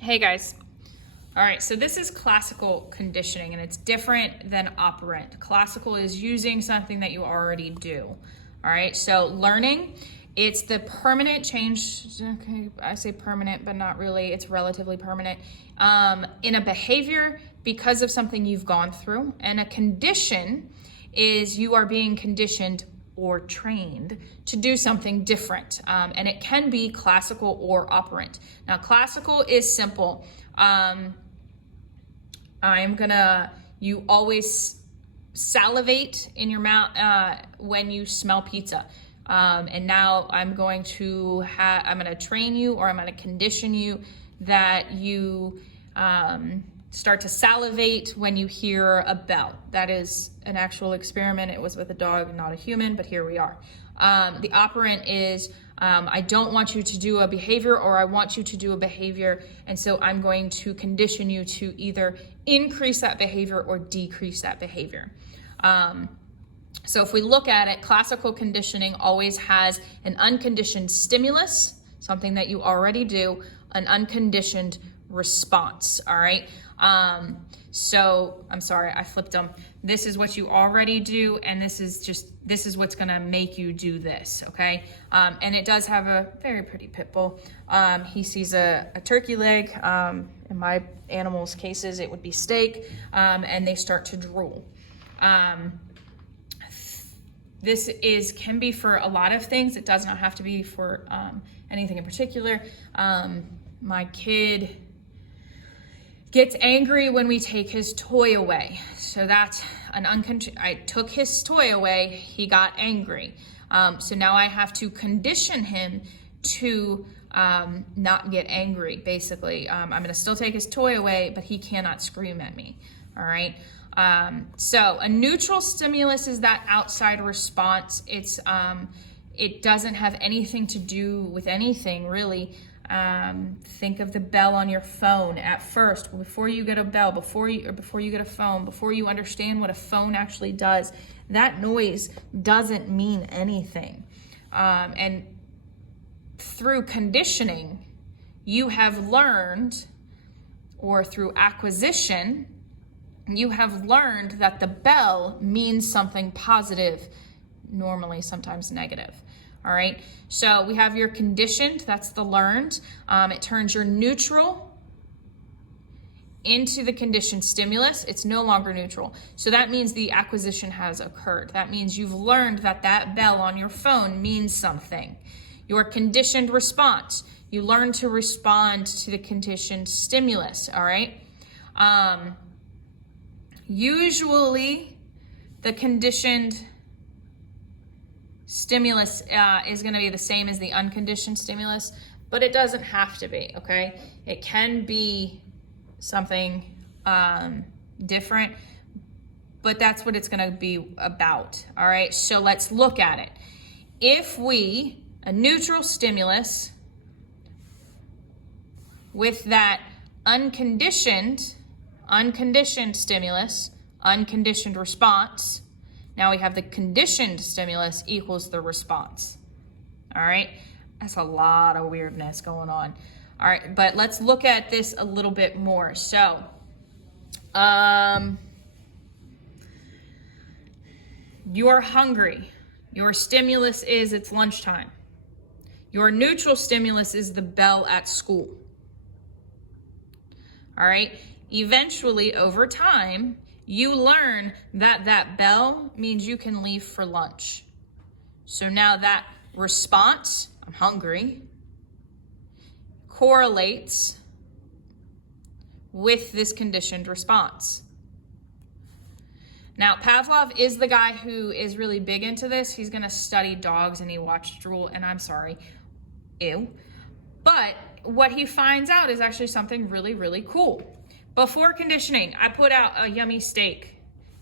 Hey guys. All right, so this is classical conditioning and it's different than operant. Classical is using something that you already do. All right, so learning, it's the permanent change. Okay, I say permanent, but not really. It's relatively permanent in a behavior because of something you've gone through. And a condition is you are being conditioned or trained to do something different. And it can be classical or operant. Now, classical is simple. You always salivate in your mouth when you smell pizza. And now I'm going to train you, or I'm going to condition you that you start to salivate when you hear a bell. That is an actual experiment. It was with a dog, not a human, but here we are. The operant is, I don't want you to do a behavior, or I want you to do a behavior, and so I'm going to condition you to either increase that behavior or decrease that behavior. So if we look at it, classical conditioning always has an unconditioned stimulus, something that you already do, an unconditioned response, all right? So I'm sorry, I flipped them. This is what you already do, and this is what's gonna make you do this, okay? And it does have a very pretty pit bull. He sees a turkey leg. In my animals' cases, it would be steak, and they start to drool. This can be for a lot of things. It does not have to be for anything in particular. My kid gets angry when we take his toy away. So that's I took his toy away, he got angry. So now I have to condition him to not get angry, basically. I'm gonna still take his toy away, but he cannot scream at me, all right? So a neutral stimulus is that outside response. It doesn't have anything to do with anything, really. Think of the bell on your phone. At first, before you get a bell, before you get a phone, before you understand what a phone actually does, that noise doesn't mean anything. And through conditioning, you have learned, or through acquisition, you have learned that the bell means something positive, normally sometimes negative. All right, so we have your conditioned, that's the learned. It turns your neutral into the conditioned stimulus. It's no longer neutral. So that means the acquisition has occurred. That means you've learned that that bell on your phone means something. Your conditioned response, you learn to respond to the conditioned stimulus, all right? Usually the conditioned stimulus is going to be the same as the unconditioned stimulus, but it doesn't have to be, okay? It can be something different, but that's what it's going to be about, all right? So let's look at it. If a neutral stimulus with that unconditioned stimulus, unconditioned response, now we have the conditioned stimulus equals the response. All right, that's a lot of weirdness going on. All right, but let's look at this a little bit more. So, you're hungry. Your stimulus is it's lunchtime. Your neutral stimulus is the bell at school. All right, eventually over time, you learn that that bell means you can leave for lunch. So now that response, I'm hungry, correlates with this conditioned response. Now, Pavlov is the guy who is really big into this. He's gonna study dogs and he watched drool, and I'm sorry, ew. But what he finds out is actually something really, really cool. Before conditioning, I put out a yummy steak.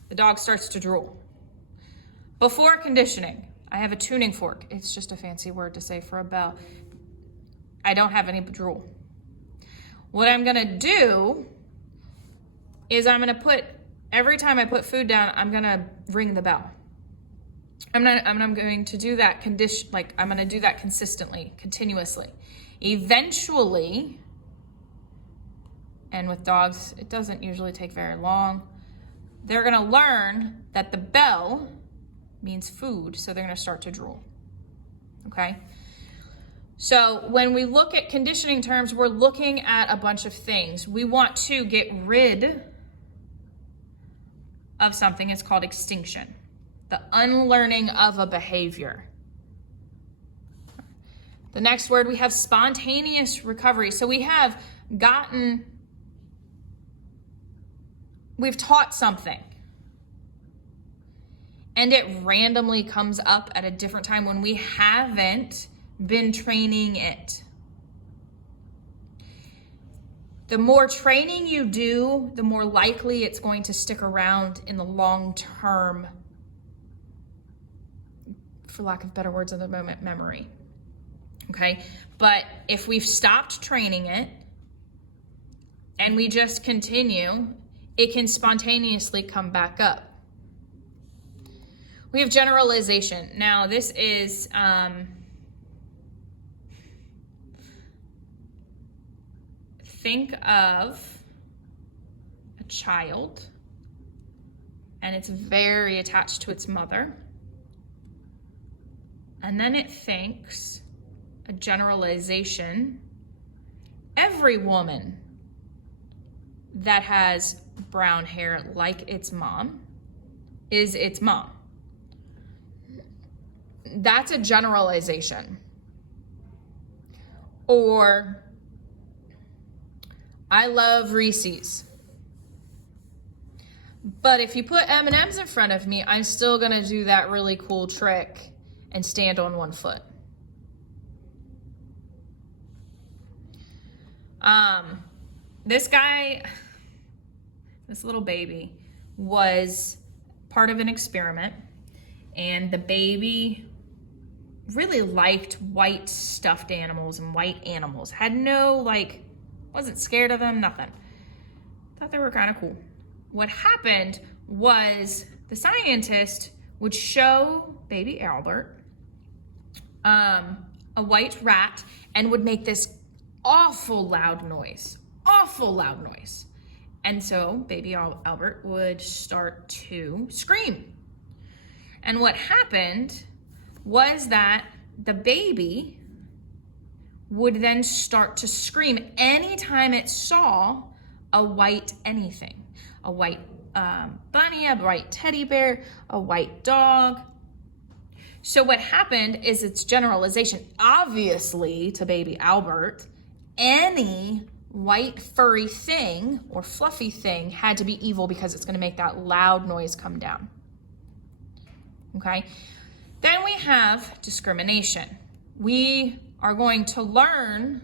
The dog starts to drool. Before conditioning, I have a tuning fork. It's just a fancy word to say for a bell. I don't have any drool. What I'm gonna do is every time I put food down, I'm gonna ring the bell. I'm going to do that I'm gonna do that consistently, continuously. Eventually, and with dogs, it doesn't usually take very long. They're gonna learn that the bell means food, so they're gonna start to drool, okay? So when we look at conditioning terms, we're looking at a bunch of things. We want to get rid of something. It's called extinction, the unlearning of a behavior. The next word, we have spontaneous recovery. So we've taught something, and it randomly comes up at a different time when we haven't been training it. The more training you do, the more likely it's going to stick around in the long term, for lack of better words at the moment, memory. Okay, but if we've stopped training it and we just continue, it can spontaneously come back up. We have generalization. Now this is think of a child and it's very attached to its mother, and then it thinks a generalization. Every woman that has brown hair like its mom is its mom. That's a generalization. Or, I love Reese's, but if you put M&Ms in front of me, I'm still gonna do that really cool trick and stand on one foot. This guy, this little baby, was part of an experiment, and the baby really liked white stuffed animals and white animals. Had no, wasn't scared of them, nothing. Thought they were kind of cool. What happened was the scientist would show baby Albert a white rat and would make this awful loud noise. And so baby Albert would start to scream. And what happened was that the baby would then start to scream anytime it saw a white anything, a white bunny, a white teddy bear, a white dog. So what happened is it's generalization. Obviously, to baby Albert, any white furry thing or fluffy thing had to be evil because it's going to make that loud noise come down. Okay? Then we have discrimination. We are going to learn,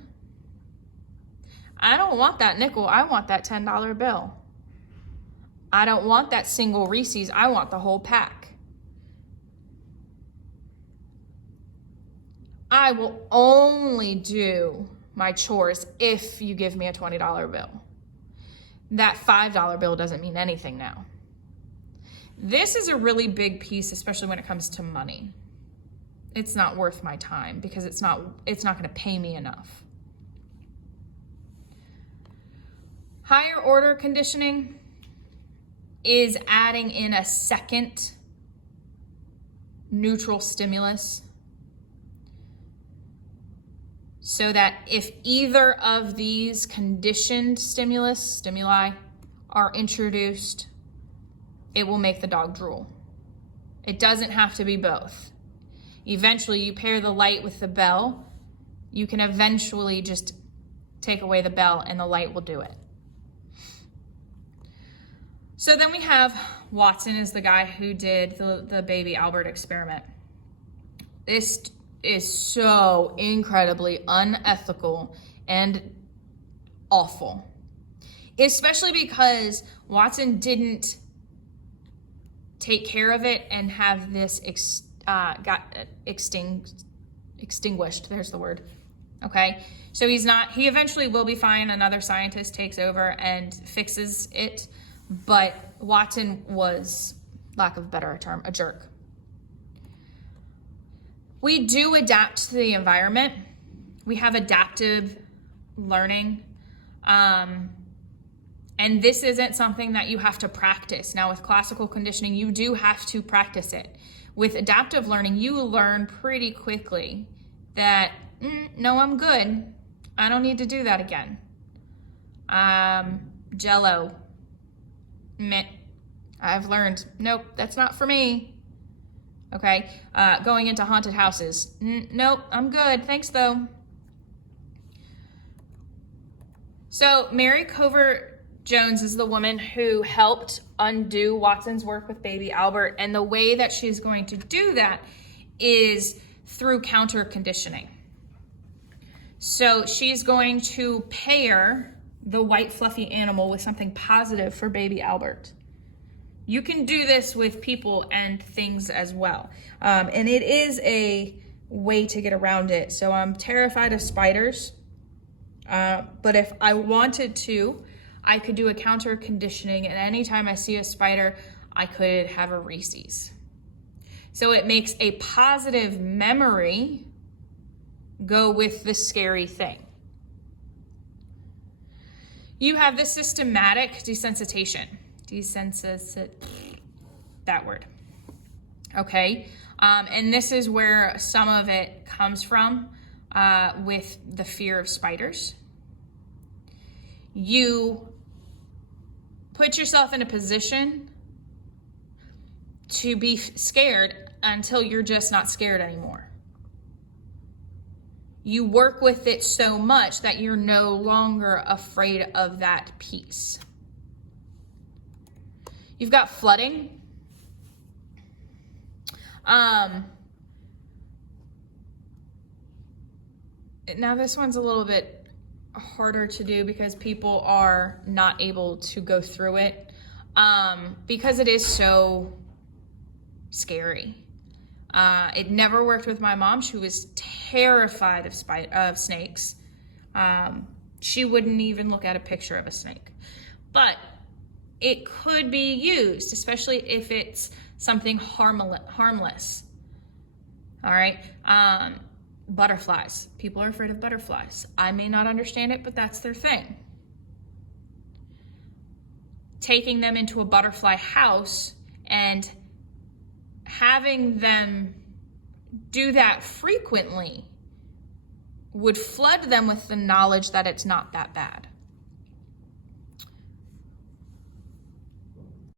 I don't want that nickel, I want that $10 bill. I don't want that single Reese's, I want the whole pack. I will only do my chores if you give me a $20 bill. That $5 bill doesn't mean anything now. This is a really big piece, especially when it comes to money. It's not worth my time because it's not going to pay me enough. Higher order conditioning is adding in a second neutral stimulus, so that if either of these conditioned stimuli are introduced, it will make the dog drool. It doesn't have to be both. Eventually, you pair the light with the bell, you can eventually just take away the bell and the light will do it. So then we have Watson is the guy who did the baby Albert experiment. This is so incredibly unethical and awful, especially because Watson didn't take care of it and have this extinguished. There's the word. Okay, so he eventually will be fine. Another scientist takes over and fixes it, but Watson was, lack of a better term, a jerk. We do adapt to the environment. We have adaptive learning. And this isn't something that you have to practice. Now, with classical conditioning, you do have to practice it. With adaptive learning, you learn pretty quickly that, no, I'm good. I don't need to do that again. Jello. Meh. I've learned, nope, that's not for me. Okay, going into haunted houses. Nope, I'm good, thanks though. So Mary Covert Jones is the woman who helped undo Watson's work with baby Albert, and the way that she's going to do that is through counter conditioning. So she's going to pair the white fluffy animal with something positive for baby Albert. You can do this with people and things as well. And it is a way to get around it. So I'm terrified of spiders. But if I wanted to, I could do a counter conditioning, and anytime I see a spider, I could have a Reese's. So it makes a positive memory go with the scary thing. You have the systematic desensitization. That word. Okay, and this is where some of it comes from with the fear of spiders. You put yourself in a position to be scared until you're just not scared anymore. You work with it so much that you're no longer afraid of that piece. You've got flooding. Now this one's a little bit harder to do because people are not able to go through it because it is so scary. It never worked with my mom. She was terrified of snakes. She wouldn't even look at a picture of a snake. But it could be used, especially if it's something harmless. All right. Butterflies. People are afraid of butterflies. I may not understand it, but that's their thing. Taking them into a butterfly house and having them do that frequently would flood them with the knowledge that it's not that bad.